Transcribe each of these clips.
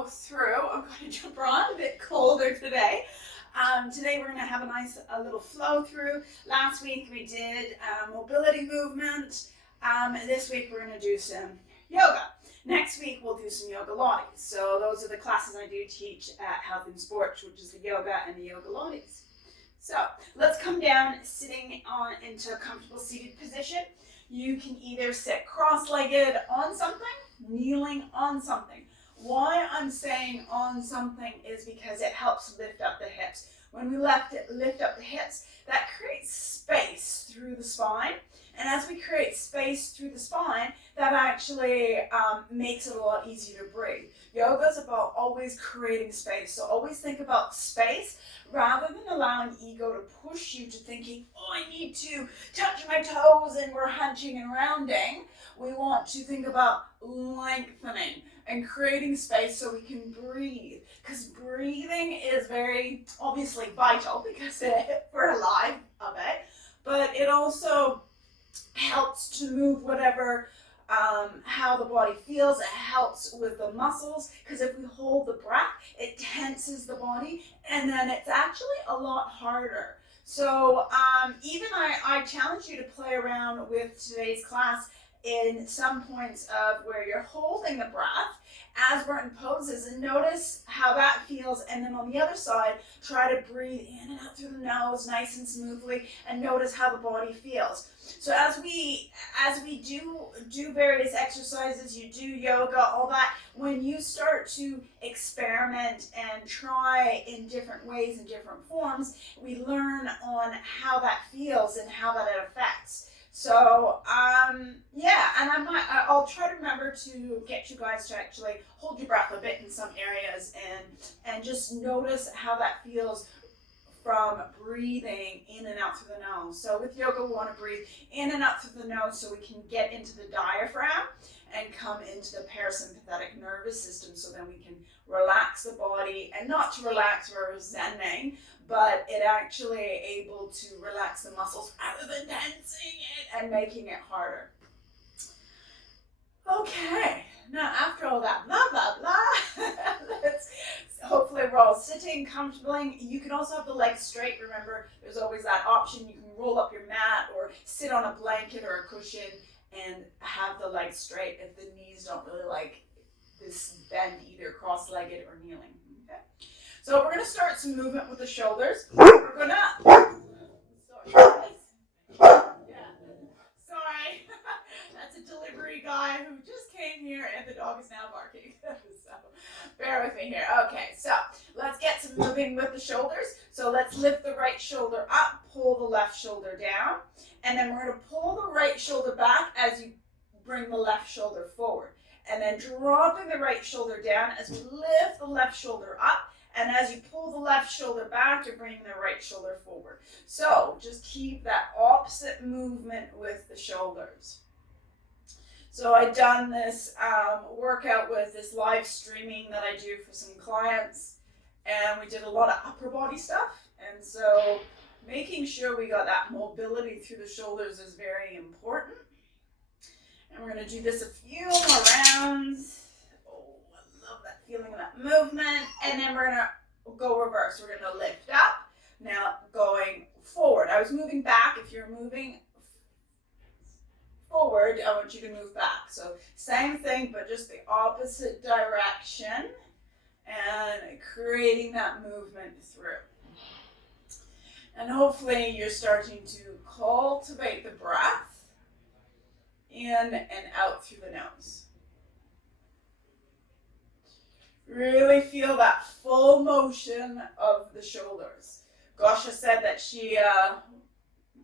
go through. I'm going to jump on, a bit colder today. Today we're going to have a little flow through. Last week we did mobility movement. This week we're going to do some yoga. Next week we'll do some yoga lattes. So those are the classes I do teach at Health and Sports, which is the yoga and the yoga lattes. So let's come down sitting into a comfortable seated position. You can either sit cross-legged on something, kneeling on something. Why I'm saying on something is because it helps lift up the hips. When we lift up the hips, that creates space through the spine. And as we create space through the spine, that actually makes it a lot easier to breathe. Yoga is about always creating space. So always think about space rather than allowing ego to push you to thinking, oh, I need to touch my toes and we're hunching and rounding. We want to think about lengthening and creating space so we can breathe. Because breathing is very obviously vital because we're alive of it, but it also helps to move whatever, how the body feels. It helps with the muscles because if we hold the breath, it tenses the body and then it's actually a lot harder. So even I challenge you to play around with today's class in some points of where you're holding the breath as we're in poses and notice how that feels, and then on the other side try to breathe in and out through the nose nice and smoothly and notice how the body feels. So as we do various exercises, you do yoga, all that, when you start to experiment and try in different ways and different forms, we learn on how that feels and how that it affects. So, yeah, and I'll try to remember to get you guys to actually hold your breath a bit in some areas and just notice how that feels from breathing in and out through the nose. So with yoga, we want to breathe in and out through the nose so we can get into the diaphragm and come into the parasympathetic nervous system so then we can relax the body, and not to relax or zenning, but it actually able to relax the muscles rather than tensing it and making it harder. Okay, now after all that blah, blah, blah, hopefully we're all sitting comfortably. You can also have the legs straight. Remember, there's always that option. You can roll up your mat or sit on a blanket or a cushion and have the legs straight if the knees don't really like this bend, either cross-legged or kneeling. Okay. So we're going to start some movement with the shoulders. We're going to... Sorry. That's a delivery guy who just came here and the dog is now barking. So bear with me here. Okay, so let's get some moving with the shoulders. So let's lift the right shoulder up, pull the left shoulder down, and then we're going to pull the right shoulder back as you bring the left shoulder forward. And then dropping the right shoulder down as we lift the left shoulder up, and as you pull the left shoulder back, you're bringing the right shoulder forward. So just keep that opposite movement with the shoulders. So I've done this workout with this live streaming that I do for some clients, and we did a lot of upper body stuff. And so making sure we got that mobility through the shoulders is very important. And we're going to do this a few more rounds. Oh, I love that feeling of that movement. And then we're going to go reverse. We're going to lift up. Now going forward. I was moving back. If you're moving forward, I want you to move back. So same thing, but just the opposite direction and creating that movement through. And hopefully you're starting to cultivate the breath in and out through the nose. Really feel that full motion of the shoulders. Gosha said that she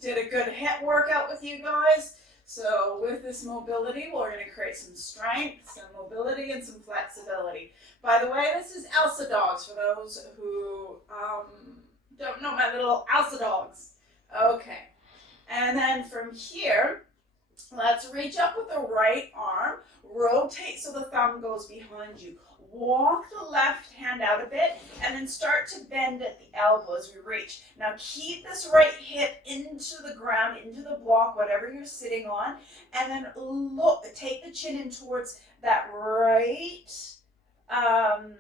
did a good hip workout with you guys. So with this mobility, we're going to create some strength, some mobility, and some flexibility. By the way, this is Elsa dogs for those who don't know my little Elsa dogs. Okay. And then from here, let's reach up with the right arm, rotate so the thumb goes behind you. Walk the left hand out a bit and then start to bend at the elbow as we reach. Now keep this right hip into the ground, into the block, whatever you're sitting on, and then look, take the chin in towards that right armpit.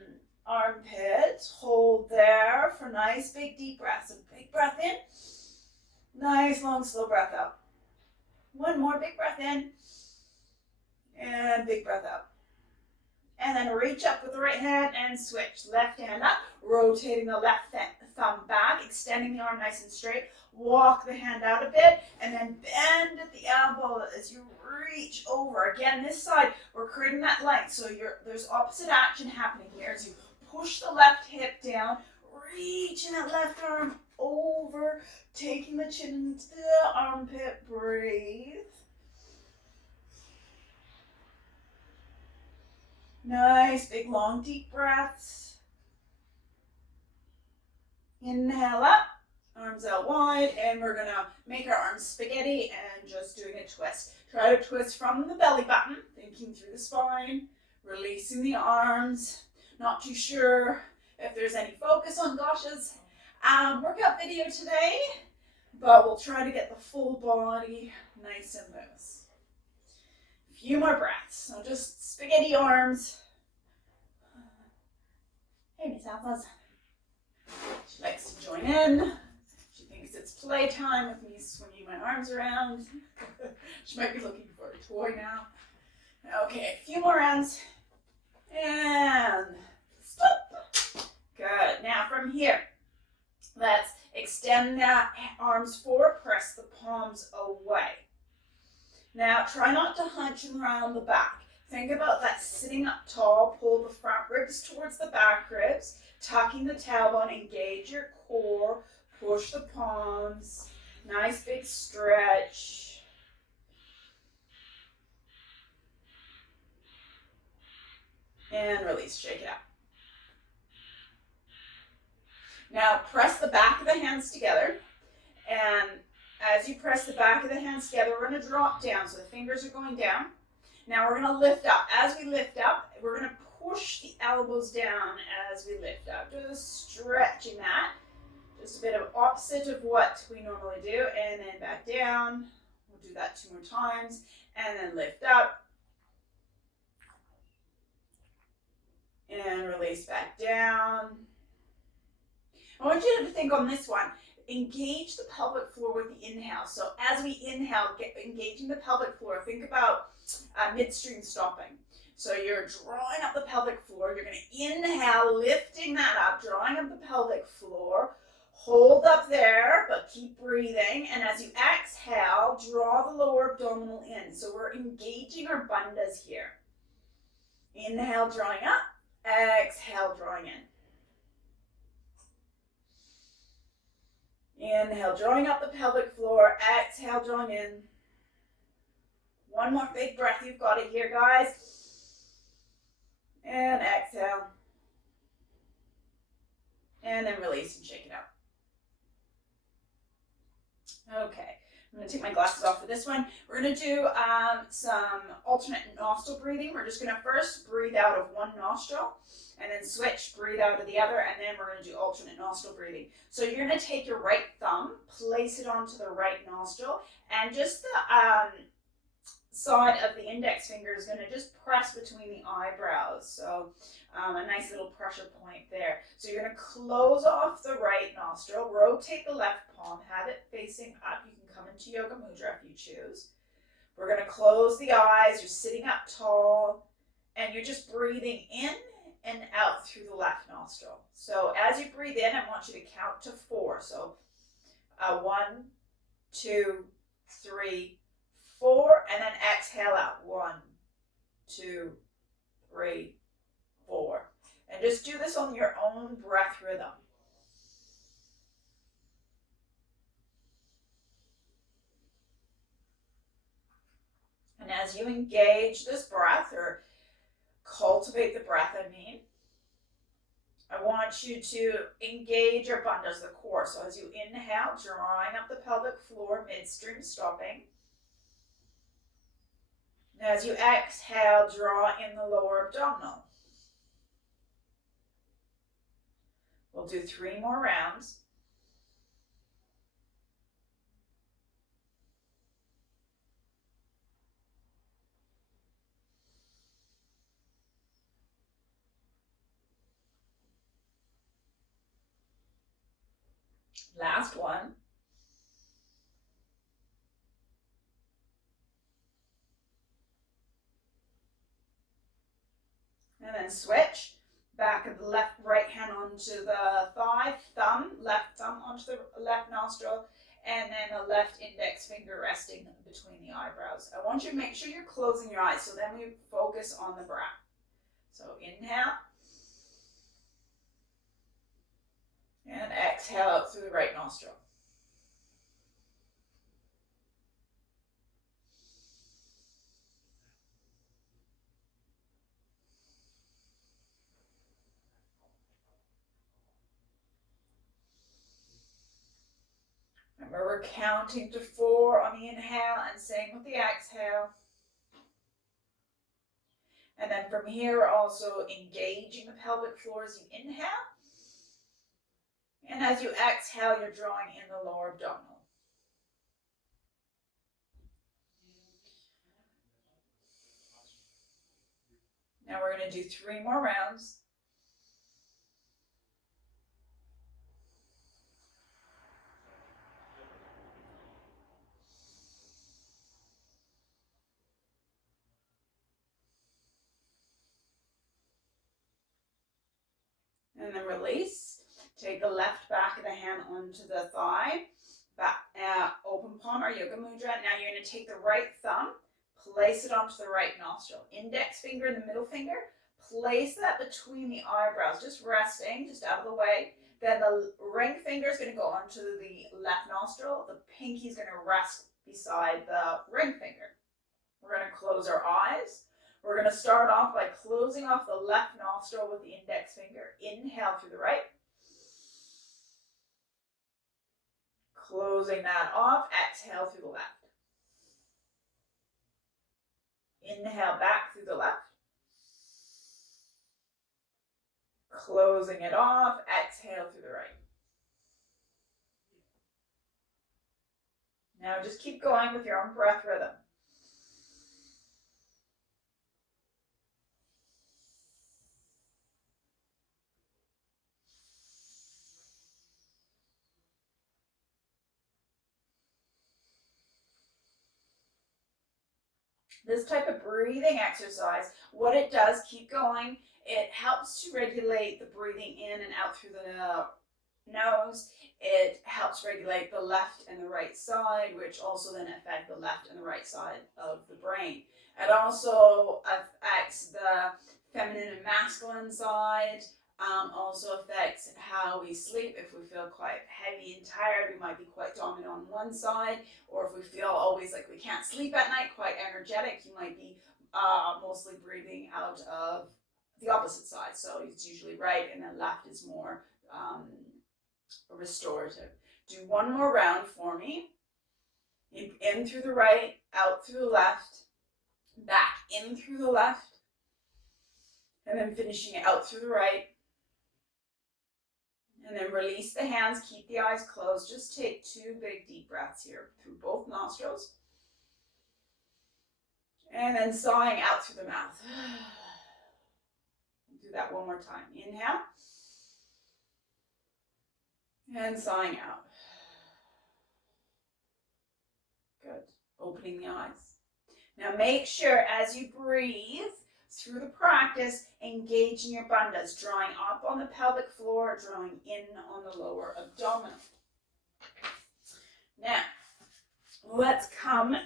Hold there for nice big deep breaths. So big breath in. Nice long slow breath out. One more big breath in. And big breath out. And then reach up with the right hand and switch. Left hand up, rotating the left thumb back, extending the arm nice and straight. Walk the hand out a bit, and then bend at the elbow as you reach over. Again, this side, we're creating that length, so there's opposite action happening here as you push the left hip down, reaching that left arm over, taking the chin into the armpit. Breathe. Nice, big, long, deep breaths. Inhale up, arms out wide, and we're gonna make our arms spaghetti and just doing a twist. Try to twist from the belly button, thinking through the spine, releasing the arms. Not too sure if there's any focus on Gosh's workout video today, but we'll try to get the full body nice and loose. Few more breaths. So just spaghetti arms. Hey, Miss Alphas. She likes to join in. She thinks it's playtime with me swinging my arms around. She might be looking for a toy now. Okay, a few more rounds. And stop. Good. Now from here, let's extend the arms forward. Press the palms away. Now, try not to hunch around the back. Think about that sitting up tall. Pull the front ribs towards the back ribs. Tucking the tailbone. Engage your core. Push the palms. Nice big stretch. And release. Shake it out. Now, press the back of the hands together. And as you press the back of the hands together, we're going to drop down. So the fingers are going down. Now we're going to lift up. As we lift up, we're going to push the elbows down as we lift up. Just stretching that. Just a bit of opposite of what we normally do. And then back down. We'll do that 2 more times. And then lift up. And release back down. I want you to think on this one. Engage the pelvic floor with the inhale. So as we inhale, engaging the pelvic floor, think about midstream stopping. So you're drawing up the pelvic floor. You're going to inhale, lifting that up, drawing up the pelvic floor. Hold up there, but keep breathing. And as you exhale, draw the lower abdominal in. So we're engaging our bandhas here. Inhale, drawing up. Exhale, drawing in. Inhale, drawing up the pelvic floor. Exhale, drawing in. One more big breath. You've got it here, guys. And exhale. And then release and shake it out. Okay, I'm going to take my glasses off for this one. We're going to do some alternate nostril breathing. We're just going to first breathe out of one nostril and then switch, breathe out of the other, and then we're going to do alternate nostril breathing. So you're going to take your right thumb, place it onto the right nostril, and just the side of the index finger is going to just press between the eyebrows. So a nice little pressure point there. So you're going to close off the right nostril, rotate the left palm, have it facing up. You can come into Yoga Mudra if you choose. We're going to close the eyes. You're sitting up tall, and you're just breathing in and out through the left nostril. So as you breathe in, I want you to count to 4. So 1, 2, 3, 4, and then exhale out. 1, 2, 3, 4. And just do this on your own breath rhythm. And as you engage this breath, or cultivate the breath, I want you to engage your bandhas, the core. So as you inhale, drawing up the pelvic floor, midstream stopping. As you exhale, draw in the lower abdominal. We'll do 3 more rounds. Last one. And then switch. Back of the right hand onto the thigh, left thumb onto the left nostril, and then the left index finger resting between the eyebrows. I want you to make sure you're closing your eyes, so then we focus on the breath. So inhale. And exhale out through the right nostril. Remember, we're counting to 4 on the inhale and same with the exhale. And then from here, also engaging the pelvic floor as you inhale. And as you exhale, you're drawing in the lower abdominal. Now we're going to do 3 more rounds. And then release. Take the left back of the hand onto the thigh. Back, open palm or yoga mudra. Now you're going to take the right thumb, place it onto the right nostril. Index finger and the middle finger. Place that between the eyebrows, just resting, just out of the way. Then the ring finger is going to go onto the left nostril. The pinky is going to rest beside the ring finger. We're going to close our eyes. We're going to start off by closing off the left nostril with the index finger. Inhale through the right. Closing that off. Exhale through the left. Inhale back through the left. Closing it off. Exhale through the right. Now just keep going with your own breath rhythm. This type of breathing exercise, what it does, keep going, it helps to regulate the breathing in and out through the nose. It helps regulate the left and the right side, which also then affect the left and the right side of the brain. It also affects the feminine and masculine side. Also affects how we sleep. If we feel quite heavy and tired, we might be quite dominant on one side, or if we feel always like we can't sleep at night, quite energetic, you might be mostly breathing out of the opposite side. So it's usually right, and then left is more restorative. Do one more round for me. In through the right, out through the left, back in through the left, and then finishing it out through the right. And then release the hands, keep the eyes closed. Just take 2 big deep breaths here through both nostrils. And then sighing out through the mouth. Do that one more time. Inhale. And sighing out. Good. Opening the eyes. Now make sure as you breathe through the practice, engaging your bandhas, drawing up on the pelvic floor, drawing in on the lower abdominal. Now, let's come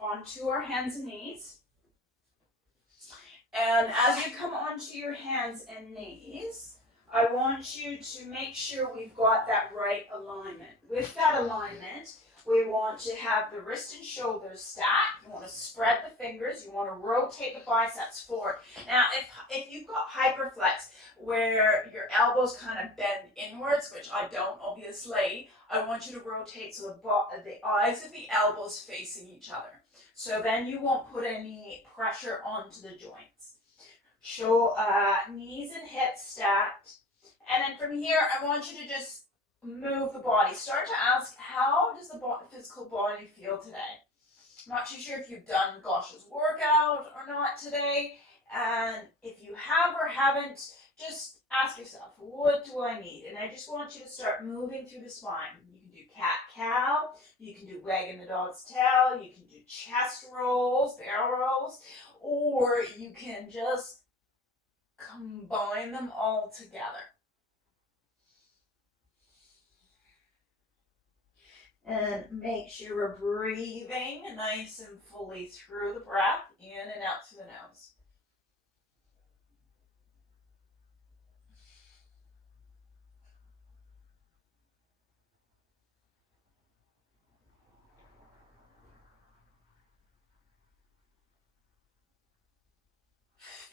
onto our hands and knees. And as you come onto your hands and knees, I want you to make sure we've got that right alignment. With that alignment, we want to have the wrist and shoulders stacked. You want to spread the fingers. You want to rotate the biceps forward. Now, if you've got hyperflex, where your elbows kind of bend inwards, which I don't, obviously, I want you to rotate so the eyes of the elbows facing each other. So then you won't put any pressure onto the joints. Show knees and hips stacked. And then from here, I want you to just move the body. Start to ask, how does the physical body feel today? I'm not too sure if you've done Gosh's workout or not today. And if you have or haven't, just ask yourself, what do I need? And I just want you to start moving through the spine. You can do cat-cow, you can do wagging the dog's tail, you can do chest rolls, barrel rolls, or you can just combine them all together. And make sure we're breathing nice and fully through the breath, in and out through the nose.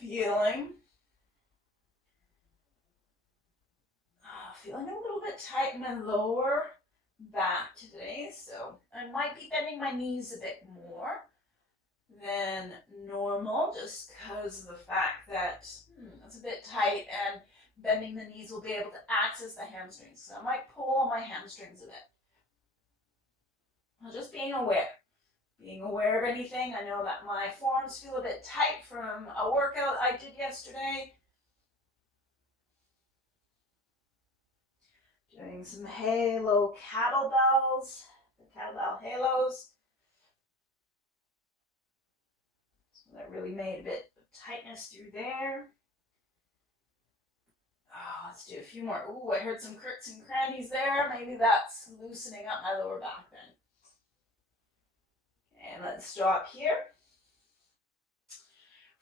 Feeling a little bit tight in my lower back today, so I might be bending my knees a bit more than normal, just because of the fact that it's a bit tight, and bending the knees will be able to access the hamstrings. So I might pull on my hamstrings a bit. I'm just being aware. Being aware of anything. I know that my forearms feel a bit tight from a workout I did yesterday. Doing some halo kettlebells, the kettlebell halos. So that really made a bit of tightness through there. Oh, let's do a few more. Ooh, I heard some cricks and crannies there. Maybe that's loosening up my lower back then. And let's stop here.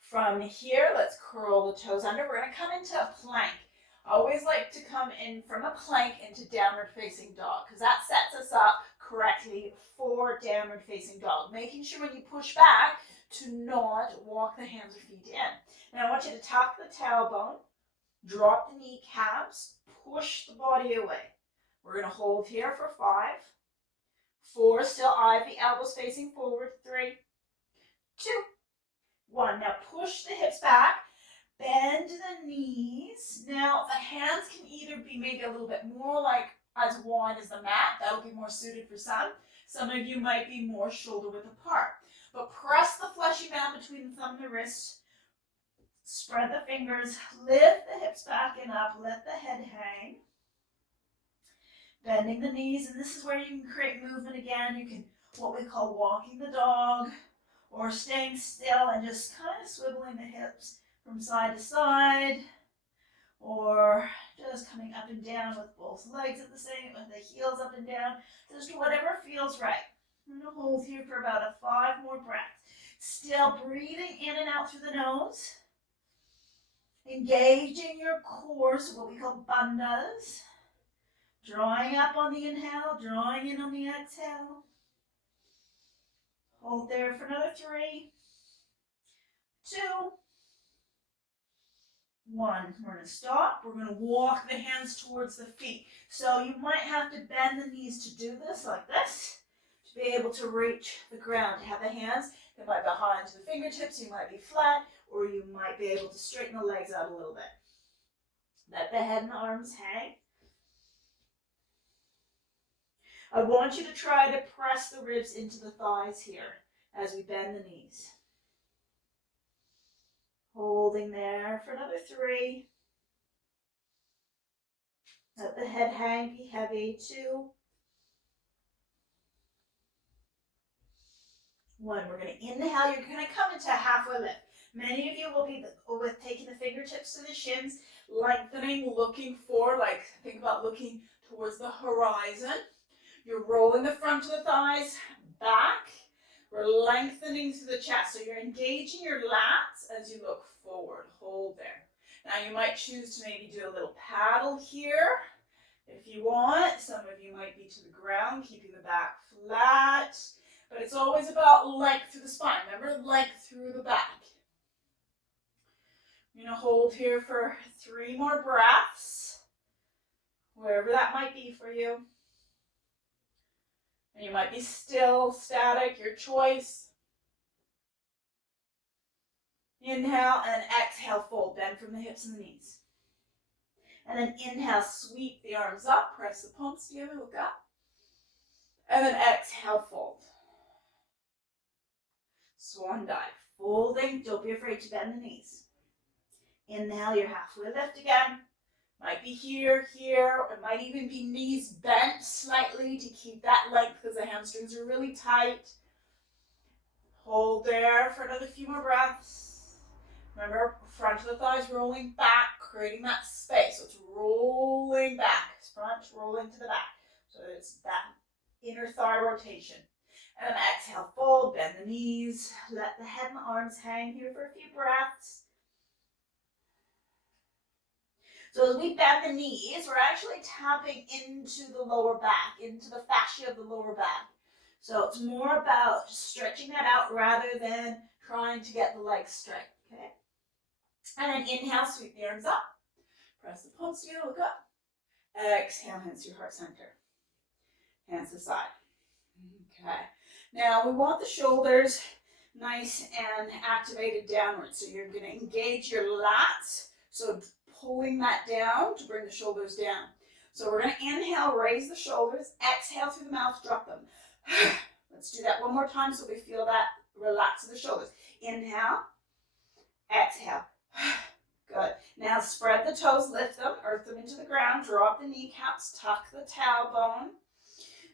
From here, let's curl the toes under. We're going to come into a plank. I always like to come in from a plank into downward facing dog, because that sets us up correctly for downward facing dog. Making sure when you push back to not walk the hands or feet in. Now I want you to tuck the tailbone, drop the kneecaps, push the body away. We're going to hold here for 5, 4, still eye the elbows facing forward, 3, 2, 1. Now push the hips back, bend the knees. Now the hands can either be maybe a little bit more like as wide as the mat. That'll be more suited for some. Some of you might be more shoulder width apart. But press the fleshy mat between the thumb and the wrist. Spread the fingers, lift the hips back and up, let the head hang. Bending the knees, and this is where you can create movement again. You can, what we call walking the dog, or staying still and just kind of swiveling the hips from side to side, or just coming up and down with both legs at the same, with the heels up and down, just whatever feels right. I'm going to hold here for about 5 more breaths. Still breathing in and out through the nose. Engaging your core, so what we call bandhas. Drawing up on the inhale, drawing in on the exhale. Hold there for another 3, 2, 1. We're going to stop. We're going to walk the hands towards the feet. So you might have to bend the knees to do this, like this, to be able to reach the ground. Have the hands, they might be behind to the fingertips, you might be flat, or you might be able to straighten the legs out a little bit. Let the head and arms hang. I want you to try to press the ribs into the thighs here as we bend the knees. Holding there for another 3. Let the head hang, be heavy. 2, 1. We're going to inhale. You're going to come into a halfway lift. Many of you will be with taking the fingertips to the shins, lengthening, looking forward, like think about looking towards the horizon. You're rolling the front of the thighs back. We're lengthening through the chest. So you're engaging your lats as you look forward. Hold there. Now you might choose to maybe do a little paddle here if you want. Some of you might be to the ground, keeping the back flat. But it's always about length through the spine. Remember, length through the back. I'm going to hold here for 3 more breaths, wherever that might be for you. And you might be still, static, your choice. Inhale and exhale, fold. Bend from the hips and the knees. And then inhale, sweep the arms up, press the palms together, look up. And then exhale, fold. Swan dive. Folding, don't be afraid to bend the knees. Inhale your halfway lift again. Might be here, or it might even be knees bent slightly to keep that length because the hamstrings are really tight. Hold there for another few more breaths. Remember, front of the thighs rolling back, creating that space. So it's rolling back, front rolling to the back. So it's that inner thigh rotation. And then exhale, fold, bend the knees. Let the head and the arms hang here for a few breaths. So as we bend the knees, we're actually tapping into the lower back, into the fascia of the lower back. So it's more about stretching that out rather than trying to get the legs straight, okay? And then inhale, sweep the arms up. Press the palms together, look up. Exhale, hands to your heart center. Hands to the side. Okay. Now we want the shoulders nice and activated downwards. So you're going to engage your lats. So pulling that down to bring the shoulders down. So we're going to inhale, raise the shoulders. Exhale through the mouth, drop them. Let's do that one more time so we feel that relax of the shoulders. Inhale. Exhale. Good. Now spread the toes, lift them, earth them into the ground, drop the kneecaps, tuck the tailbone.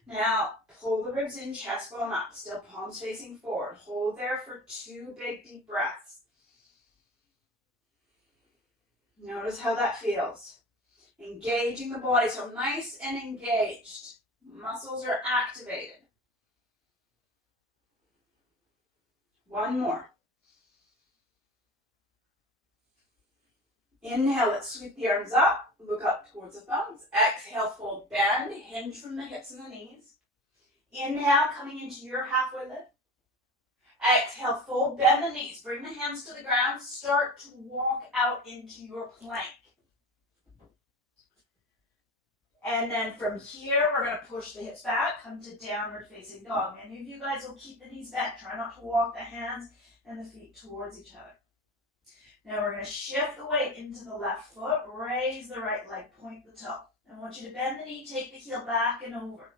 Now pull the ribs in, chest bone up, still palms facing forward. Hold there for 2 big deep breaths. Notice how that feels. Engaging the body, so nice and engaged. Muscles are activated. One more. Inhale, let's sweep the arms up, look up towards the thumbs. Exhale, fold, bend, hinge from the hips and the knees. Inhale, coming into your halfway lift. Exhale, fold, bend the knees. Bring the hands to the ground. Start to walk out into your plank. And then from here, we're going to push the hips back, come to downward facing dog. Many of you guys will keep the knees bent. Try not to walk the hands and the feet towards each other. Now we're going to shift the weight into the left foot, raise the right leg, point the toe. I want you to bend the knee, take the heel back and over.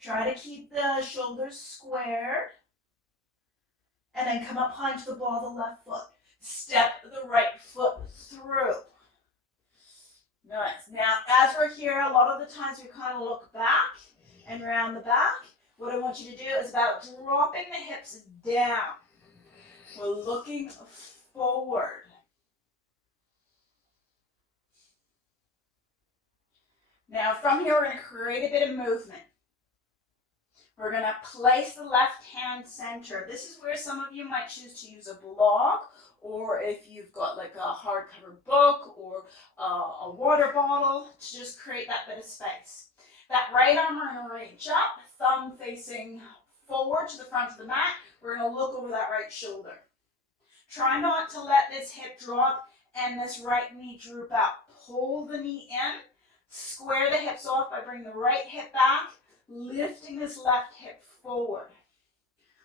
Try to keep the shoulders squared. And then come up high to the ball of the left foot. Step the right foot through. Nice. Now, as we're here, a lot of the times we kind of look back and round the back. What I want you to do is about dropping the hips down. We're looking forward. Now, from here, we're going to create a bit of movement. We're going to place the left hand center. This is where some of you might choose to use a block, or if you've got like a hardcover book or a water bottle, to just create that bit of space. That right arm, we're going to reach up, thumb facing forward to the front of the mat. We're going to look over that right shoulder. Try not to let this hip drop and this right knee droop out. Pull the knee in, square the hips off by bringing the right hip back, lifting this left hip forward.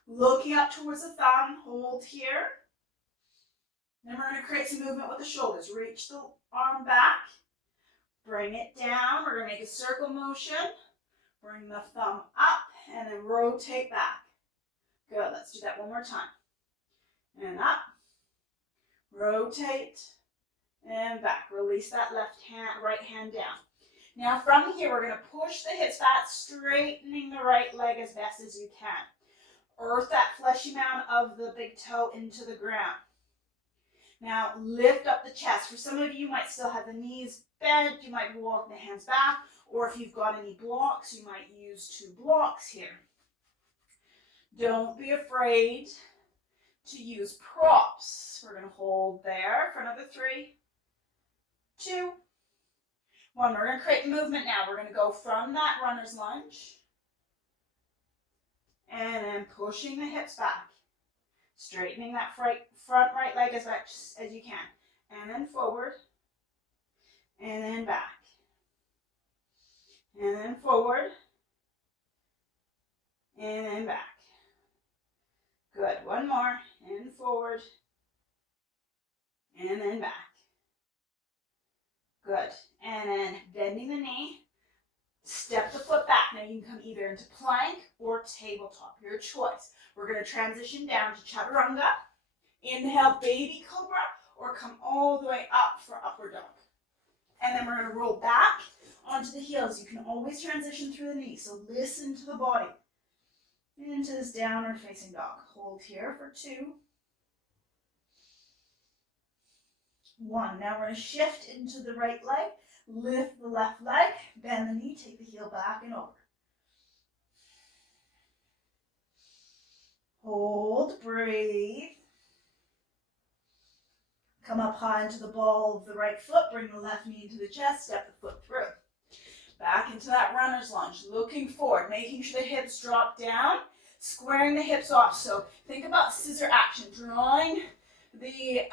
Looking up towards the thumb, hold here. Then we're going to create some movement with the shoulders. Reach the arm back, bring it down. We're going to make a circle motion. Bring the thumb up and then rotate back. Good, let's do that one more time. And up, rotate, and back. Release that right hand down. Now from here, we're going to push the hips back, straightening the right leg as best as you can. Earth that fleshy mound of the big toe into the ground. Now lift up the chest. For some of you, you might still have the knees bent. You might be walking the hands back. Or if you've got any blocks, you might use 2 blocks here. Don't be afraid to use props. We're going to hold there for another 3, 2, 1. We're going to create movement now. We're going to go from that runner's lunge and then pushing the hips back, straightening that front right leg as much as you can, and then forward, and then back, and then forward, and then back. Good. One more, and forward, and then back. Good. And then bending the knee, step the foot back. Now you can come either into plank or tabletop, your choice. We're going to transition down to chaturanga. Inhale, baby cobra, or come all the way up for upward dog. And then we're going to roll back onto the heels. You can always transition through the knees, so listen to the body. Into this downward facing dog. Hold here for 2. 1. Now we're going to shift into the right leg. Lift the left leg, bend the knee, take the heel back and over. Hold, breathe. Come up high into the ball of the right foot, bring the left knee into the chest, step the foot through. Back into that runner's lunge, looking forward, making sure the hips drop down, squaring the hips off. So think about scissor action, drawing the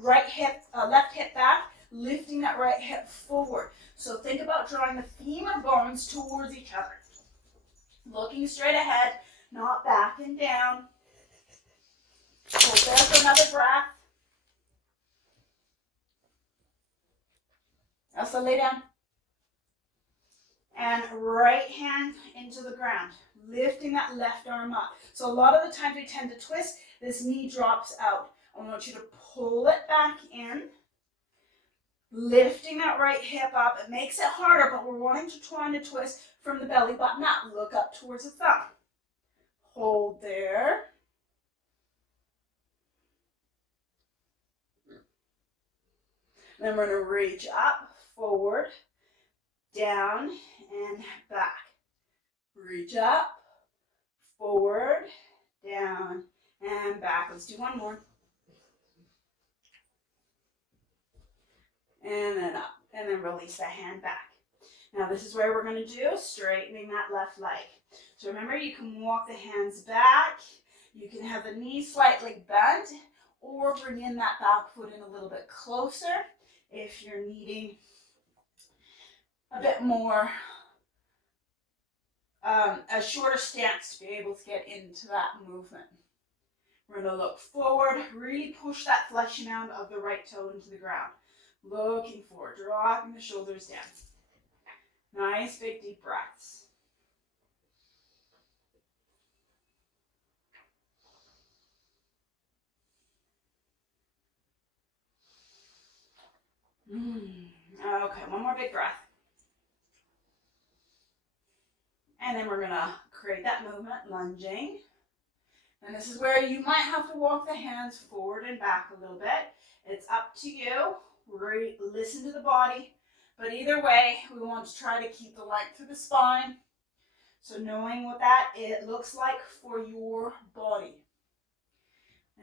left hip back, lifting that right hip forward. So think about drawing the femur bones towards each other. Looking straight ahead, not back and down. Hold there for another breath. Also lay down. And right hand into the ground, lifting that left arm up. So a lot of the times we tend to twist, this knee drops out. I want you to pull it back in, lifting that right hip up. It makes it harder, but we're wanting to try to twist from the belly button up. Look up towards the thumb. Hold there. Then we're going to reach up, forward, down, and back. Reach up, forward, down, and back. Let's do one more. And then up, and then release the hand back. Now this is where we're going to do straightening that left leg. So remember, you can walk the hands back, you can have the knees slightly bent, or bring in that back foot in a little bit closer if you're needing a bit more, a shorter stance to be able to get into that movement. We're going to look forward, really push that fleshy mound of the right toe into the ground. Looking forward, dropping the shoulders down. Nice big deep breaths. Okay, one more big breath. And then we're going to create that movement, lunging. And this is where you might have to walk the hands forward and back a little bit. It's up to you. Listen to the body. But either way, we want to try to keep the length through the spine. So knowing what that it looks like for your body.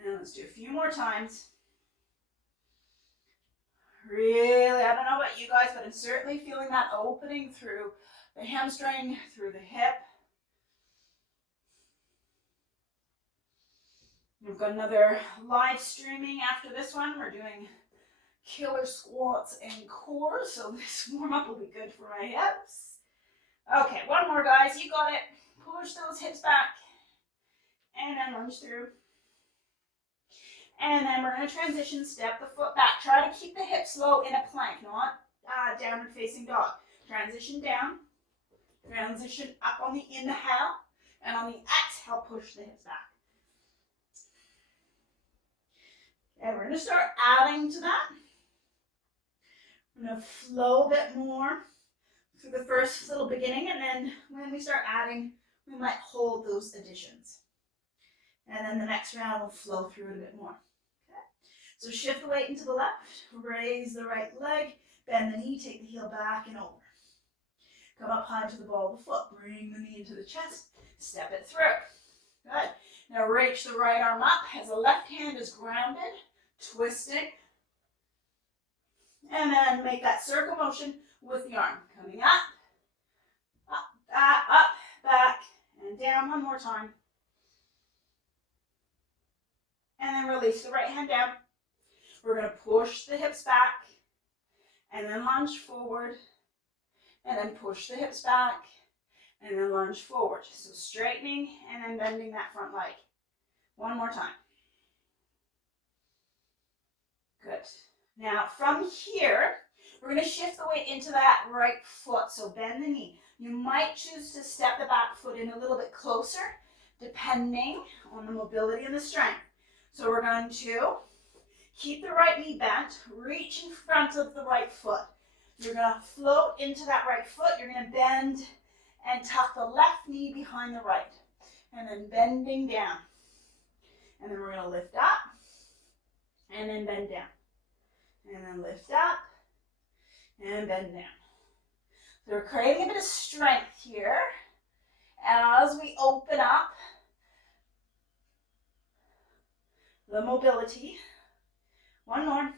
And let's do a few more times. Really, I don't know about you guys, but I'm certainly feeling that opening through the hamstring, through the hip. We've got another live streaming after this one. We're doing killer squats and core, so this warm-up will be good for my hips. Okay, one more, guys. You got it. Push those hips back. And then lunge through. And then we're going to transition, step the foot back. Try to keep the hips low in a plank, not downward facing dog. Transition down. Transition up on the inhale. And on the exhale, push the hips back. And we're going to start adding to that. We're going to flow a bit more through the first little beginning, and then when we start adding, we might hold those additions. And then the next round will flow through it a bit more. Okay? So shift the weight into the left, raise the right leg, bend the knee, take the heel back and over. Come up high to the ball of the foot, bring the knee into the chest, step it through. Good. Now reach the right arm up as the left hand is grounded, twisting. And then make that circle motion with the arm. Coming up, back, and down one more time. And then release the right hand down. We're going to push the hips back, and then lunge forward, and then push the hips back, and then lunge forward. So straightening and then bending that front leg. One more time. Good. Now from here, we're going to shift the weight into that right foot. So bend the knee. You might choose to step the back foot in a little bit closer, depending on the mobility and the strength. So we're going to keep the right knee bent, reach in front of the right foot. You're going to float into that right foot. You're going to bend and tuck the left knee behind the right. And then bending down. And then we're going to lift up and then bend down. And then lift up and bend down. So we're creating a bit of strength here as we open up the mobility. One more.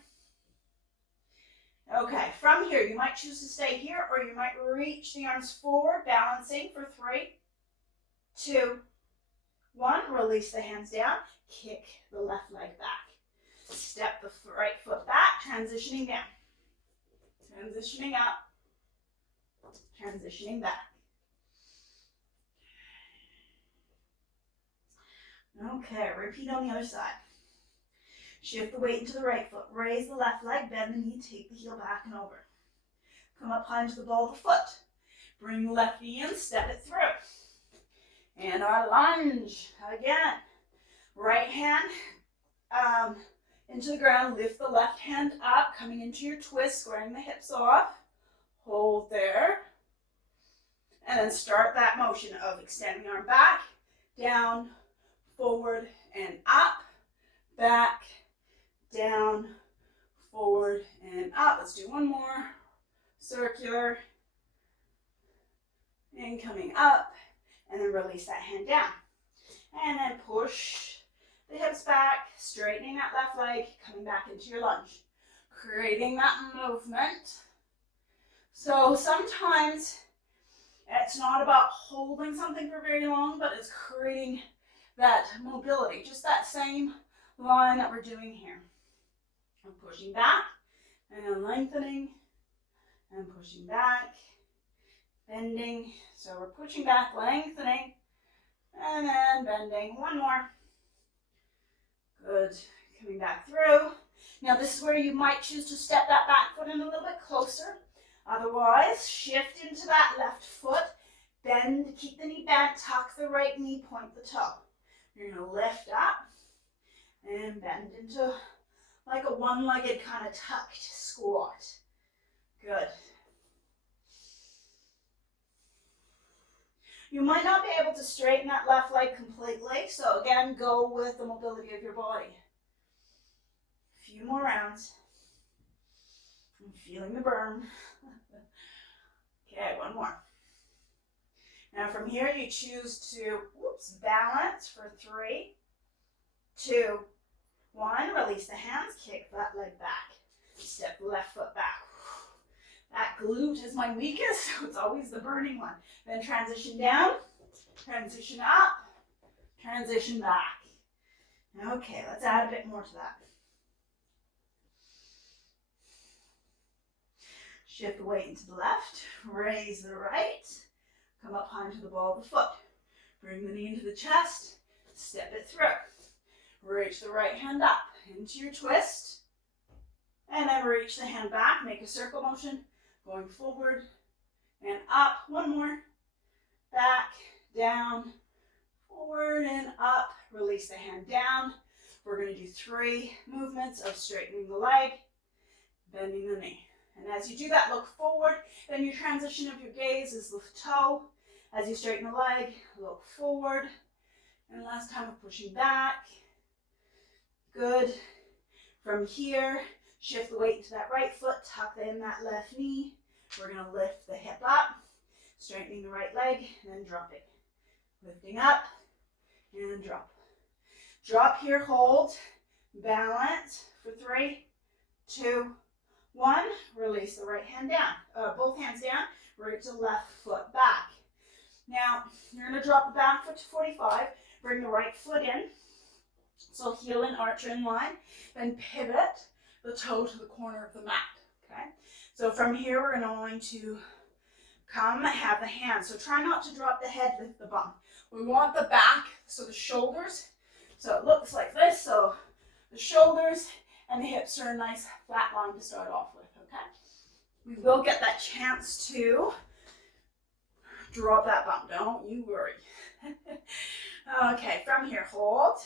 Okay, from here, you might choose to stay here, or you might reach the arms forward, balancing for 3, 2, 1. Release the hands down. Kick the left leg back. Step the right foot back, transitioning down. Transitioning up. Transitioning back. Okay, repeat on the other side. Shift the weight into the right foot. Raise the left leg, bend the knee, take the heel back and over. Come up high into the ball of the foot. Bring the left knee in, step it through. And our lunge. Again. Right hand into the ground. Lift the left hand up, coming into your twist, squaring the hips off. Hold there. And then start that motion of extending the arm back, down, forward, and up. Back, down, forward, and up. Let's do one more. Circular. And coming up. And then release that hand down. And then push the hips back, straightening that left leg, coming back into your lunge. Creating that movement. So sometimes it's not about holding something for very long, but it's creating that mobility. Just that same line that we're doing here. I'm pushing back, and then lengthening, and pushing back, bending. So we're pushing back, lengthening, and then bending. One more. Good. Coming back through. Now this is where you might choose to step that back foot in a little bit closer. Otherwise, shift into that left foot. Bend, keep the knee bent, tuck the right knee, point the toe. You're going to lift up and bend into like a one-legged kind of tucked squat. Good. You might not be able to straighten that left leg completely, so again, go with the mobility of your body. A few more rounds. I'm feeling the burn. Okay, one more. Now from here, you choose to balance for 3, 2, 1. Release the hands, kick that leg back. Step the left foot back. That glute is my weakest, so it's always the burning one. Then transition down, transition up, transition back. Okay, let's add a bit more to that. Shift the weight into the left, raise the right, come up high into the ball of the foot. Bring the knee into the chest, step it through. Reach the right hand up into your twist, and then reach the hand back, make a circle motion, going forward and up. One more. Back, down, forward and up. Release the hand down. We're going to do 3 movements of straightening the leg, bending the knee. And as you do that, look forward. Then your transition of your gaze is the toe. As you straighten the leg, look forward. And last time of pushing back. Good. From here, shift the weight into that right foot, tuck in that left knee. We're going to lift the hip up, straightening the right leg, and then drop it. Lifting up, and drop. Drop here, hold, balance for 3, 2, 1. Release the right hand down, both hands down, reach the left foot back. Now, you're going to drop the back foot to 45, bring the right foot in, so heel and arch are in line, then pivot the toe to the corner of the mat, okay? So from here, we're going to come, have the hands. So try not to drop the head, lift the bum. We want the back, so the shoulders, so it looks like this, so the shoulders and the hips are a nice flat line to start off with, okay? We will get that chance to drop that bum, don't you worry. Okay, from here, hold.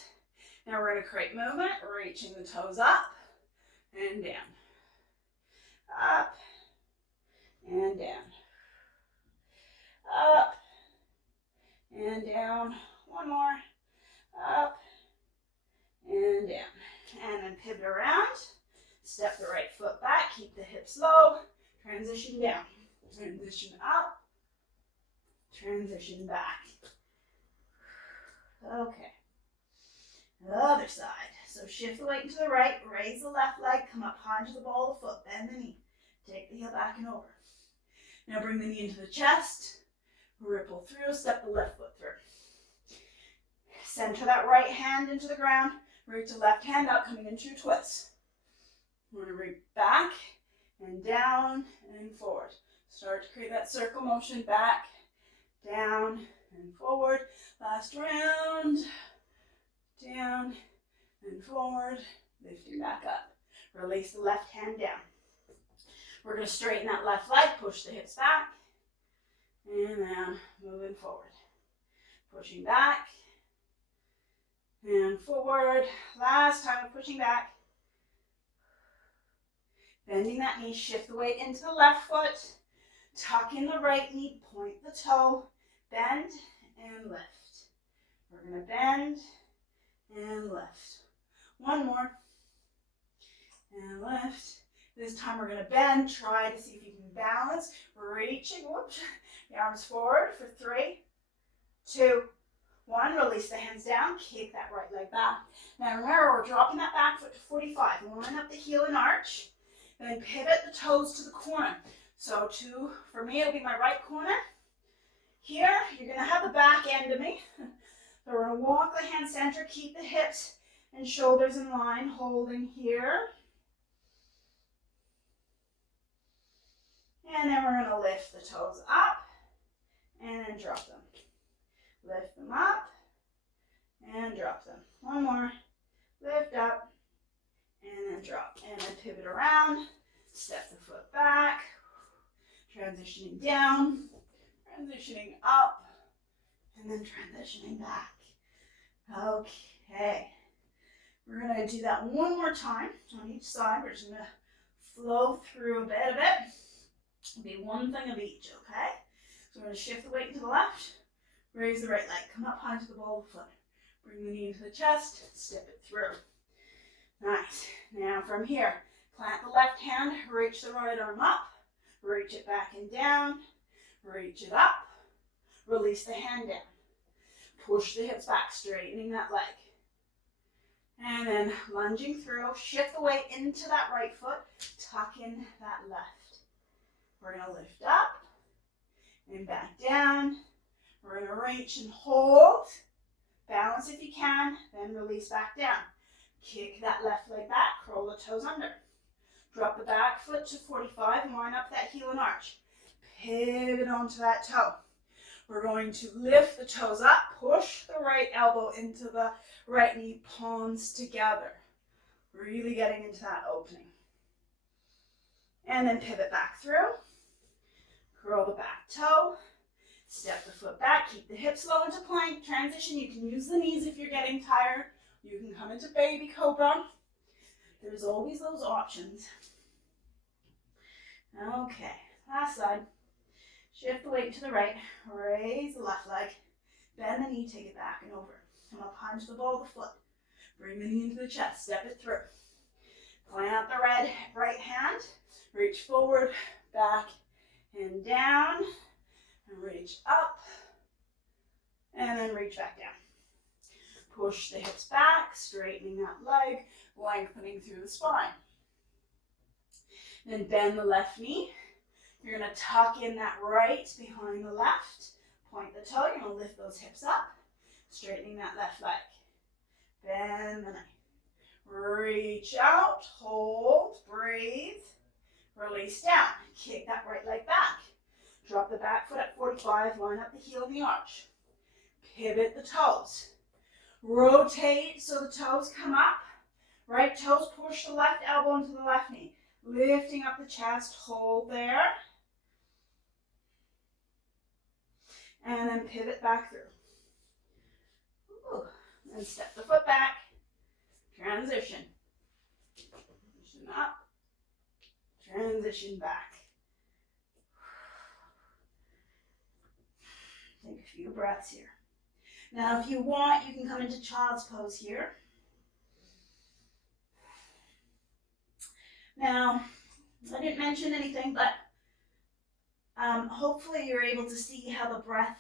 Now we're going to create movement, reaching the toes up and down. Up and down. Up and down. One more. Up and down. And then pivot around. Step the right foot back. Keep the hips low. Transition down. Transition up. Transition back. Okay. The other side. So shift the weight into the right. Raise the left leg. Come up high into the ball of the foot. Bend the knee. Take the heel back and over. Now bring the knee into the chest. Ripple through. Step the left foot through. Center that right hand into the ground. Reach the left hand up, coming into twists. We're going to reach back and down and forward. Start to create that circle motion. Back, down, and forward. Last round. Down and forward. Lifting back up. Release the left hand down. We're going to straighten that left leg. Push the hips back. And then moving forward. Pushing back. And forward. Last time of pushing back. Bending that knee. Shift the weight into the left foot. Tuck in the right knee. Point the toe. Bend and lift. We're going to bend and lift. One more. And lift. This time we're going to bend. Try to see if you can balance. Reaching. Whoops. The arms forward for 3, 2, 1. Release the hands down. Kick that right leg back. Now remember, we're dropping that back foot to 45. Line up the heel and arch. Then pivot the toes to the corner. So for me, it'll be my right corner. Here, you're going to have the back end of me. So we're going to walk the hand center. Keep the hips and shoulders in line. Holding here. And then we're going to lift the toes up. And then drop them. Lift them up and drop them. One more. Lift up and then drop. And then pivot around. Step the foot back. Transitioning down. Transitioning up. And then transitioning back. Okay. We're going to do that one more time on each side. We're just going to flow through a bit of it. It'll be one thing of each, okay? So we're going to shift the weight to the left. Raise the right leg. Come up high to the ball of the foot. Bring the knee into the chest. Step it through. Nice. Now from here, plant the left hand. Reach the right arm up. Reach it back and down. Reach it up. Release the hand down. Push the hips back, straightening that leg. And then lunging through. Shift the weight into that right foot. Tuck in that left. We're going to lift up and back down. We're going to reach and hold. Balance if you can, then release back down. Kick that left leg back, curl the toes under. Drop the back foot to 45 and line up that heel and arch. Pivot onto that toe. We're going to lift the toes up, push the right elbow into the right knee, palms together. Really getting into that opening. And then pivot back through. Curl the back toe. Step the foot back. Keep the hips low into plank. Transition. You can use the knees if you're getting tired. You can come into baby cobra. There's always those options. Okay. Last side. Shift the weight to the right. Raise the left leg. Bend the knee. Take it back and over. Come up high to the ball of the foot. Bring the knee into the chest. Step it through. Plant the right hand. Reach forward, back, and down. And reach up. And then reach back down. Push the hips back, straightening that leg, lengthening through the spine. Then bend the left knee. You're going to tuck in that right behind the left. Point the toe. You're going to lift those hips up, straightening that left leg. Bend the knee. Reach out, hold, breathe, release down. Kick that right leg back. Drop the back foot at 45, line up the heel and the arch. Pivot the toes. Rotate so the toes come up. Right toes push the left elbow into the left knee. Lifting up the chest, hold there. And then pivot back through. Ooh. And step the foot back. transition. Transition up, transition back. Take a few breaths here. Now, if you want, you can come into child's pose here. Now, I didn't mention anything, but hopefully you're able to see how the breath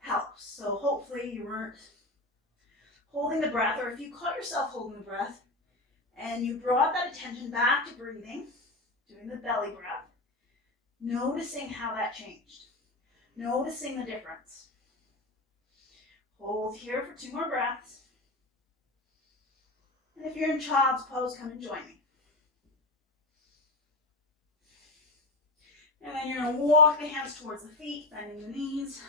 helps. So hopefully you weren't holding the breath, or if you caught yourself holding the breath and you brought that attention back to breathing, doing the belly breath, noticing how that changed, noticing the difference. Hold here for 2 more breaths. And if you're in child's pose, come and join me. And then you're going to walk the hands towards the feet, bending the knees.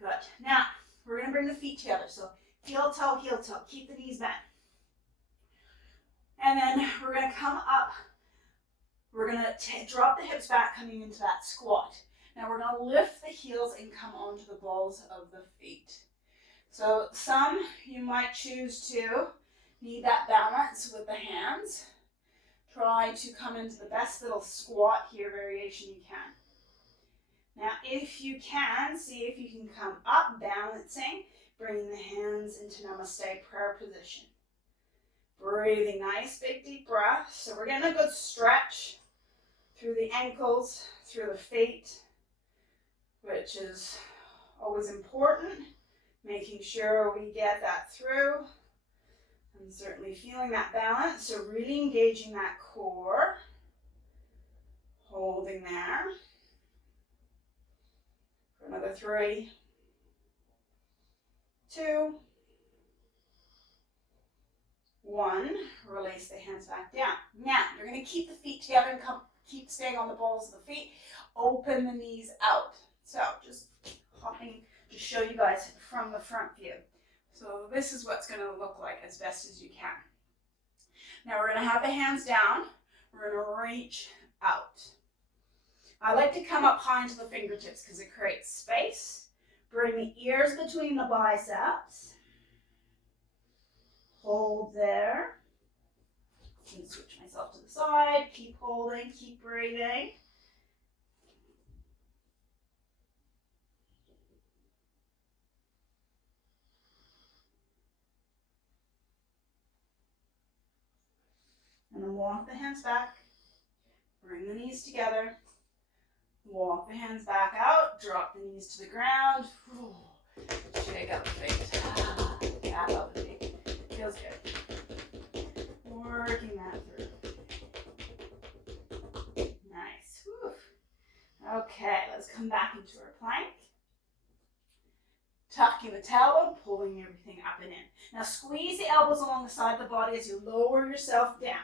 Good. Now, we're going to bring the feet together. So heel toe, keep the knees bent. And then we're going to come up. We're going to drop the hips back, coming into that squat. Now we're going to lift the heels and come onto the balls of the feet. So some you might choose to need that balance with the hands. Try to come into the best little squat here variation you can. Now if you can, see if you can come up, balancing, bringing the hands into Namaste prayer position. Breathing nice big deep breath. So we're getting a good stretch through the ankles, through the feet, which is always important. Making sure we get that through. And certainly feeling that balance, so really engaging that core. Holding there. For another 3, 2, 1. Release the hands back down. Now, you're going to keep the feet together and keep staying on the balls of the feet. Open the knees out. So, just hopping to show you guys from the front view. So this is what's going to look like as best as you can. Now we're going to have the hands down. We're going to reach out. I like to come up high into the fingertips because it creates space. Bring the ears between the biceps. Hold there. I'm going to switch myself to the side. Keep holding, keep breathing. And then walk the hands back, bring the knees together, walk the hands back out, drop the knees to the ground, shake out the feet, tap out the feet, feels good. Working that through. Nice, okay, let's come back into our plank. Tucking the tailbone, pulling everything up and in. Now squeeze the elbows along the side of the body as you lower yourself down.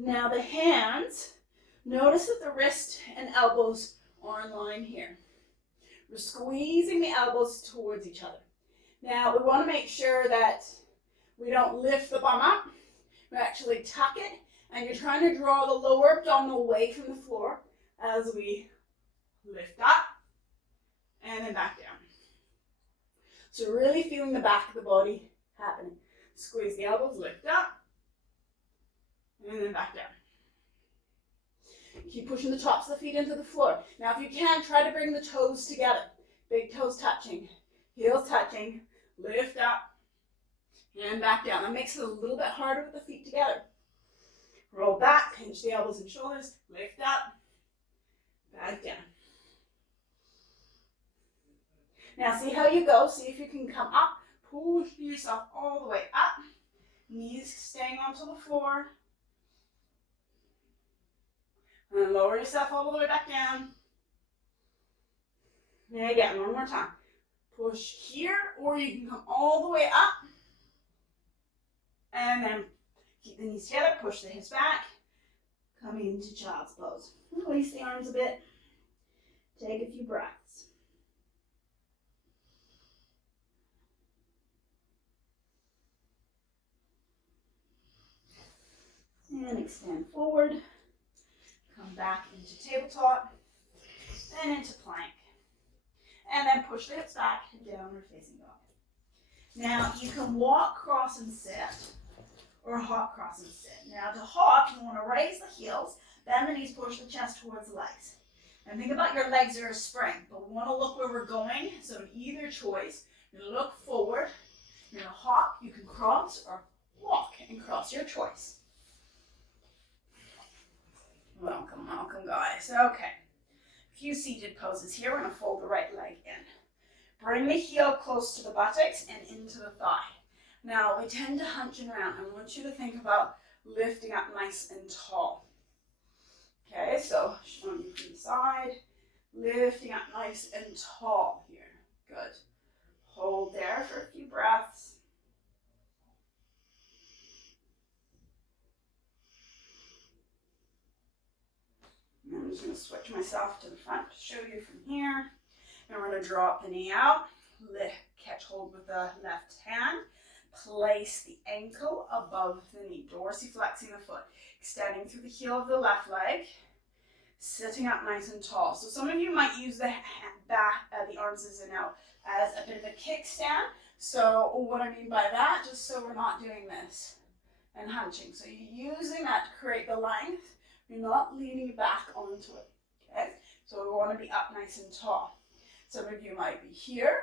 Now the hands, notice that the wrist and elbows are in line here. We're squeezing the elbows towards each other. Now we want to make sure that we don't lift the bum up. We actually tuck it, and you're trying to draw the lower abdominal away from the floor as we lift up and then back down. So really feeling the back of the body happening. Squeeze the elbows, lift up, and then back down. Keep pushing the tops of the feet into the floor. Now if you can, try to bring the toes together. Big toes touching, heels touching, lift up, and back down. That makes it a little bit harder with the feet together. Roll back, pinch the elbows and shoulders, lift up, back down. Now see how you go. See if you can come up. Push yourself all the way up. Knees staying onto the floor. And then lower yourself all the way back down. And again, one more time. Push here, or you can come all the way up. And then keep the knees together. Push the hips back. Coming into child's pose. Release the arms a bit. Take a few breaths. And extend forward. Come back into tabletop. Then into plank. And then push the hips back, downward facing dog. Now you can walk, cross, and sit, or hop, cross, and sit. Now to hop, you want to raise the heels, bend the knees, push the chest towards the legs. And think about your legs are a spring, but we want to look where we're going. So in either choice, you're going to look forward, you're going to hop, you can cross, or walk and cross, your choice. Welcome, welcome, guys. Okay, a few seated poses here. We're going to fold the right leg in. Bring the heel close to the buttocks and into the thigh. Now, we tend to hunch around. I want you to think about lifting up nice and tall. Okay, so showing you from the side, lifting up nice and tall here. Good. Hold there for a few breaths. And I'm just going to switch myself to the front to show you from here. And we're going to drop the knee out, catch hold with the left hand, place the ankle above the knee, dorsiflexing the foot, extending through the heel of the left leg, sitting up nice and tall. So some of you might use the arms as in out as a bit of a kickstand. So what I mean by that, just so we're not doing this and hunching. So you're using that to create the length. You're not leaning back onto it. Okay, so we want to be up nice and tall. Some of you might be here.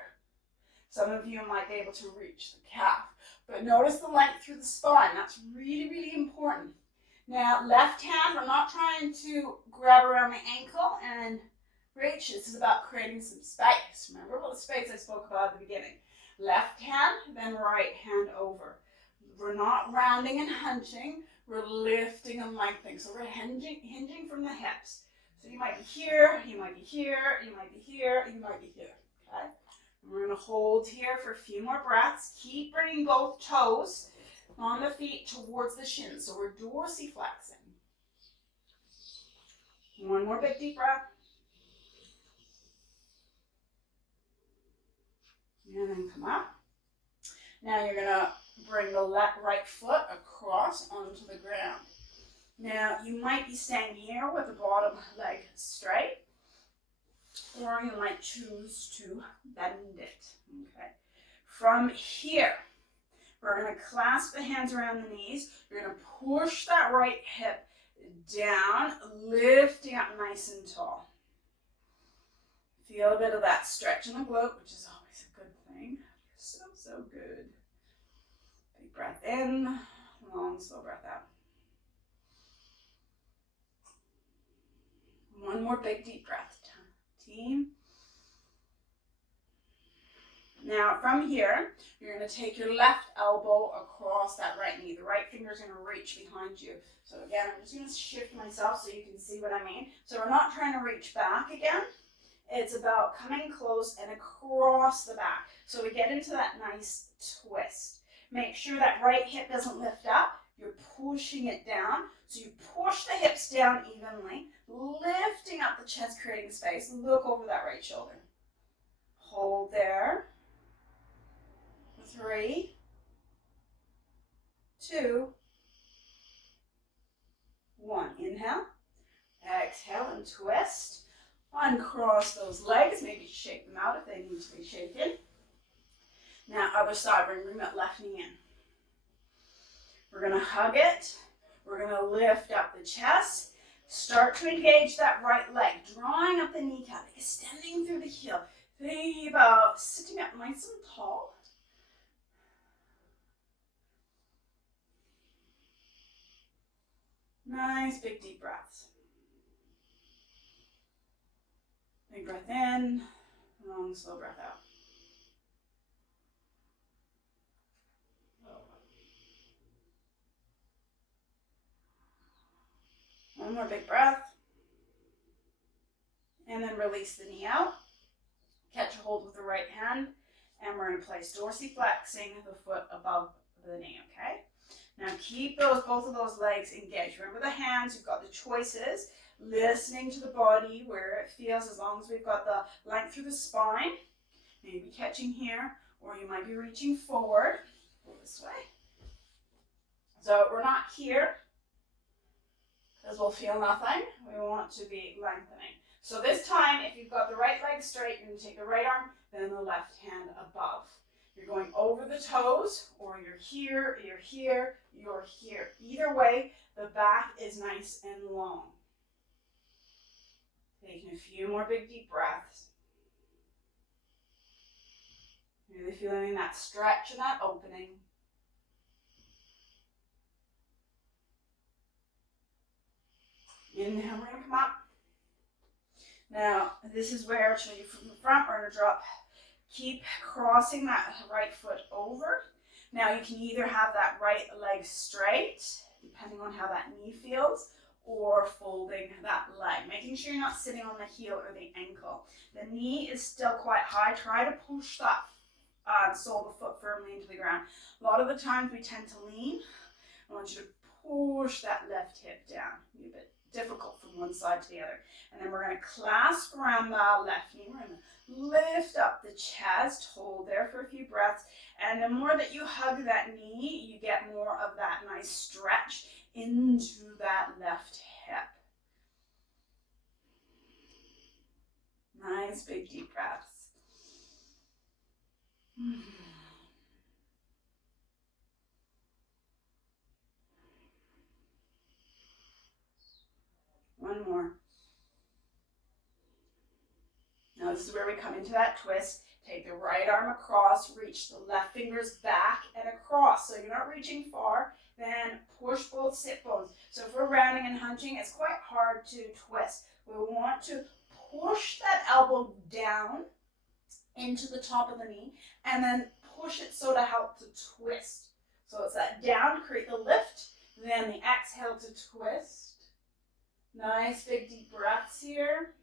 Some of you might be able to reach the calf. But notice the length through the spine. That's really, really important. Now, left hand, we're not trying to grab around the ankle and reach. This is about creating some space. Remember what the space I spoke about at the beginning. Left hand, then right hand over. We're not rounding and hunching. We're lifting and lengthening. So we're hinging from the hips. So you might be here, you might be here, you might be here, you might be here, okay? And we're going to hold here for a few more breaths. Keep bringing both toes on the feet towards the shins. So we're dorsiflexing. One more big deep breath. And then come up. Now you're going to bring the right foot across onto the ground. Now, you might be staying here with the bottom leg straight, or you might choose to bend it, okay? From here, we're going to clasp the hands around the knees. You're going to push that right hip down, lifting up nice and tall. Feel a bit of that stretch in the glute, which is always a good thing. So, so good. Big breath in, long, slow breath out. One more big deep breath, team. Now from here, you're going to take your left elbow across that right knee. The right finger is going to reach behind you. So again, I'm just going to shift myself so you can see what I mean. So we're not trying to reach back again. It's about coming close and across the back. So we get into that nice twist. Make sure that right hip doesn't lift up. You're pushing it down. So you push the hips down evenly, lifting up the chest, creating space. Look over that right shoulder. Hold there. 3, 2, 1. Inhale. Exhale and twist. Uncross those legs. Maybe shake them out if they need to be shaken. Now, other side. We're going to bring that left knee in. We're going to hug it. We're going to lift up the chest. Start to engage that right leg, drawing up the kneecap, extending through the heel. Thinking about sitting up nice and tall. Nice big deep breaths. Big breath in, long slow breath out. One more big breath. And then release the knee out. Catch a hold with the right hand. And we're going to place dorsiflexing the foot above the knee, okay? Now keep both of those legs engaged. Remember the hands, you've got the choices. Listening to the body where it feels, as long as we've got the length through the spine. Maybe catching here, or you might be reaching forward. This way. So we're not here, because we'll feel nothing. We want to be lengthening. So this time, if you've got the right leg straight, you're going to take the right arm, then the left hand above. You're going over the toes, or you're here, you're here, you're here. Either way, the back is nice and long. Taking a few more big deep breaths. Really feeling that stretch and that opening. Inhale, we're going to come up. Now, this is where, to you from the front, we're going to drop. Keep crossing that right foot over. Now, you can either have that right leg straight, depending on how that knee feels, or folding that leg, making sure you're not sitting on the heel or the ankle. The knee is still quite high. Try to push that sole of the foot firmly into the ground. A lot of the times we tend to lean. I want you to push that left hip down. Be a bit difficult from one side to the other. And then we're going to clasp around the left knee. We're going to lift up the chest, hold there for a few breaths. And the more that you hug that knee, you get more of that nice stretch into that left hip. Nice big deep breaths. One more. Now this is where we come into that twist. Take the right arm across, reach the left fingers back and across. So you're not reaching far, then push both sit bones. So if we're rounding and hunching, it's quite hard to twist. We want to push that elbow down into the top of the knee and then push it so to help to twist. So it's that down to create the lift, then the exhale to twist. Nice big deep breaths here.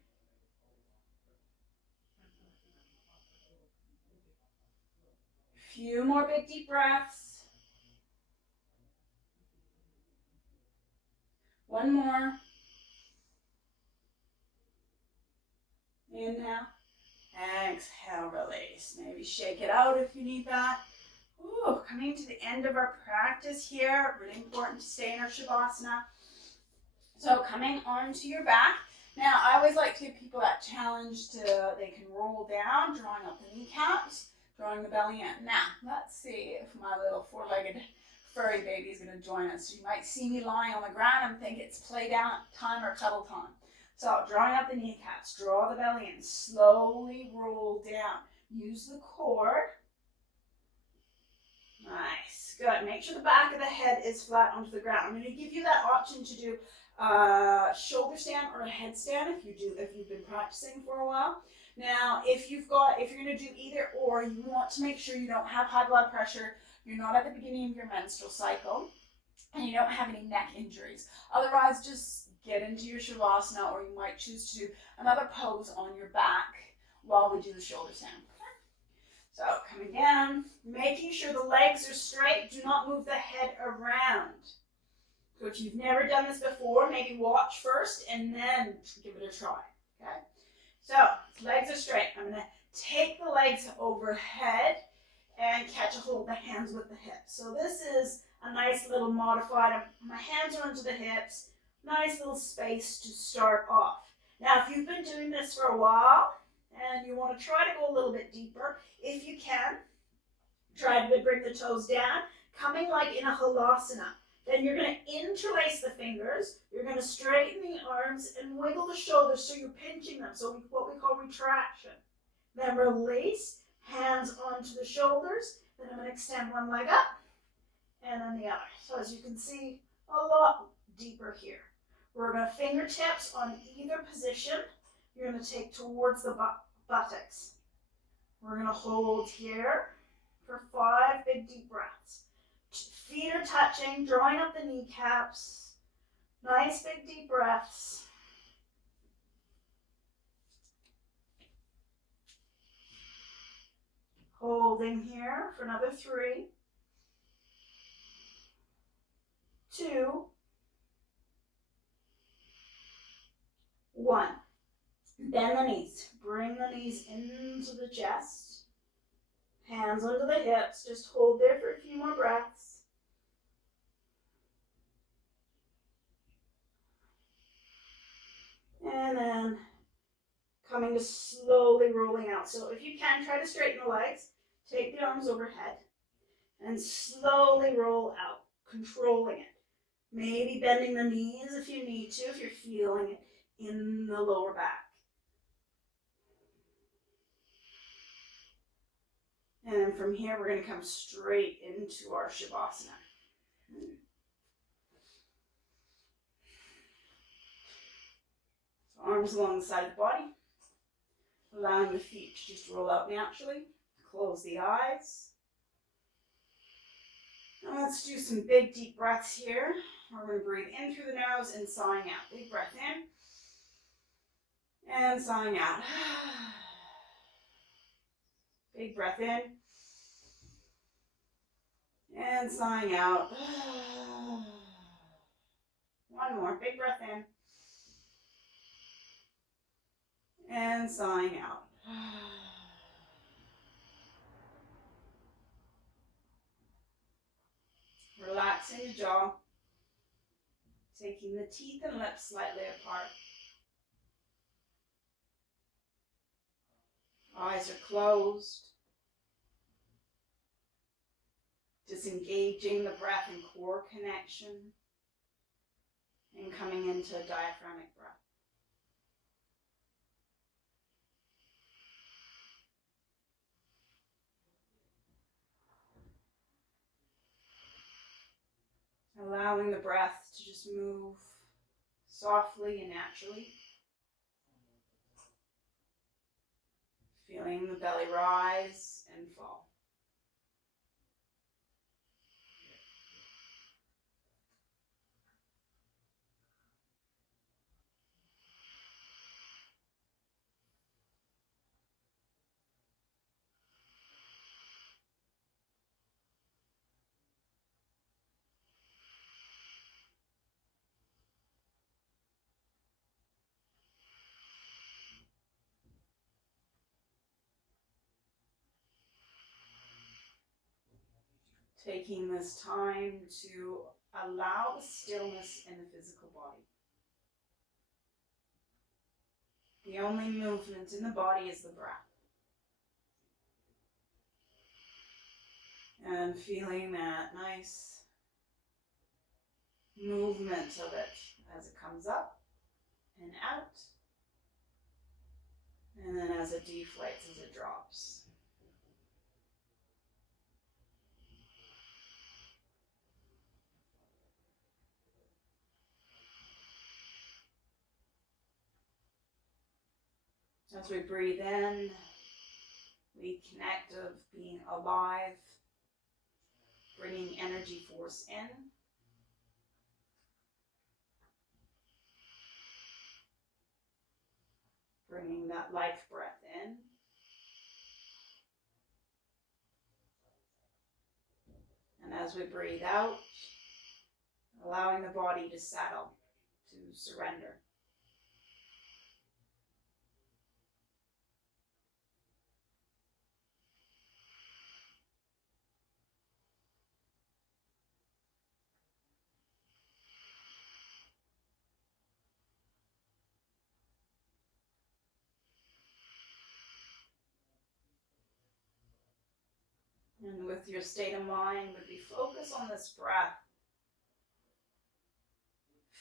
Few more big deep breaths. One more. Inhale. Exhale, release. Maybe shake it out if you need that. Ooh, coming to the end of our practice here. Really important to stay in our Shavasana. So coming onto your back. Now, I always like to give people that challenge to, they can roll down, drawing up the kneecaps, drawing the belly in. Now, let's see if my little four-legged furry baby is going to join us. You might see me lying on the ground and think it's play down time or cuddle time. So drawing up the kneecaps, draw the belly in, slowly roll down. Use the core. Nice, good. Make sure the back of the head is flat onto the ground. I'm going to give you that option to do shoulder stand or a headstand if you've been practicing for a while. Now, if you're going to do either or, you want to make sure you don't have high blood pressure, you're not at the beginning of your menstrual cycle, and you don't have any neck injuries. Otherwise, just get into your Shavasana, or you might choose to do another pose on your back while we do the shoulder stand. So coming down, making sure the legs are straight. Do not move the head around. So if you've never done this before, maybe watch first and then give it a try. Okay. So legs are straight. I'm going to take the legs overhead and catch a hold of the hands with the hips. So this is a nice little modified. My hands are into the hips. Nice little space to start off. Now, if you've been doing this for a while and you want to try to go a little bit deeper, if you can, try to bring the toes down, coming like in a halasana. Then you're going to interlace the fingers. You're going to straighten the arms and wiggle the shoulders so you're pinching them. So what we call retraction. Then release, hands onto the shoulders. Then I'm going to extend one leg up and then the other. So as you can see, a lot deeper here. We're going to fingertips on either position. You're going to take towards the buttocks. We're going to hold here for 5 big deep breaths. Feet are touching, drawing up the kneecaps. Nice big deep breaths. Holding here for another 3, 2, 1. Bend the knees. Bring the knees into the chest. Hands under the hips. Just hold there for a few more breaths. And then coming to slowly rolling out. So if you can, try to straighten the legs. Take the arms overhead and slowly roll out, controlling it. Maybe bending the knees if you need to, if you're feeling it in the lower back. And then from here, we're going to come straight into our Shavasana. So arms along the side of the body, allowing the feet to just roll out naturally. Close the eyes. Now let's do some big deep breaths here. We're going to breathe in through the nose and sighing out. Big breath in and sighing out. Big breath in and sighing out. One more. Big breath in and sighing out. Relaxing the jaw, taking the teeth and lips slightly apart. Eyes are closed. Disengaging the breath and core connection and coming into a diaphragmic breath. Allowing the breath to just move softly and naturally. Feeling the belly rise and fall. Taking this time to allow the stillness in the physical body. The only movement in the body is the breath. And feeling that nice movement of it as it comes up and out. And then as it deflates, as it drops. As we breathe in, we connect of being alive, bringing energy force in. Bringing that life breath in. And as we breathe out, allowing the body to settle, to surrender. And with your state of mind, would be focus on this breath.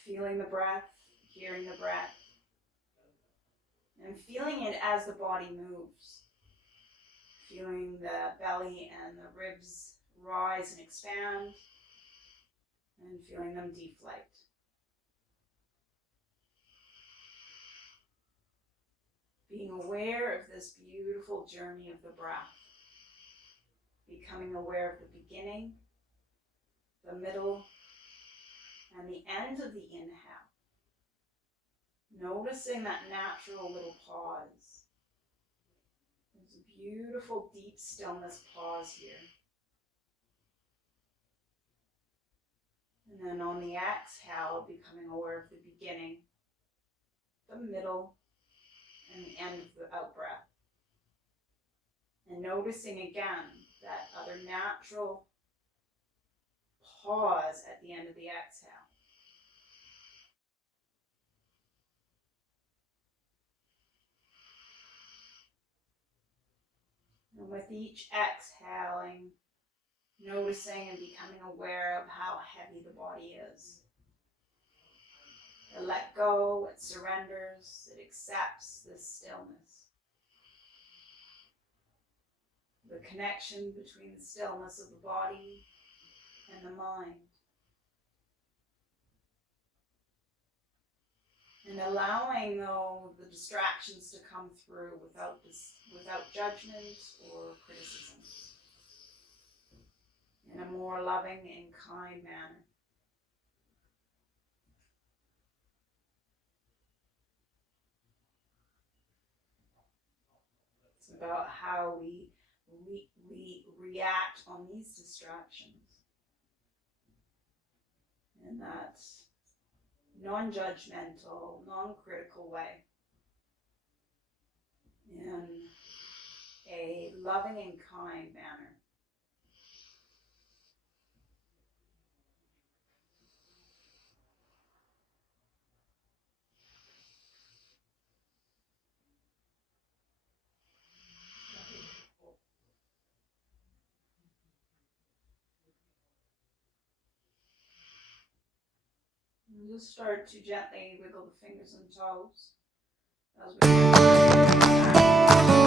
Feeling the breath, hearing the breath, and feeling it as the body moves. Feeling the belly and the ribs rise and expand, and feeling them deflate. Being aware of this beautiful journey of the breath. Becoming aware of the beginning, the middle, and the end of the inhale. Noticing that natural little pause. There's a beautiful deep stillness pause here. And then on the exhale, becoming aware of the beginning, the middle, and the end of the out-breath. And noticing again that other natural pause at the end of the exhale. And with each exhaling, noticing and becoming aware of how heavy the body is. It let go, it surrenders, it accepts this stillness. The connection between the stillness of the body and the mind. And allowing, though, the distractions to come through without judgment or criticism. In a more loving and kind manner. It's about how we react on these distractions. In that non-judgmental, non-critical way. In a loving and kind manner. And just start to gently wiggle the fingers and toes as we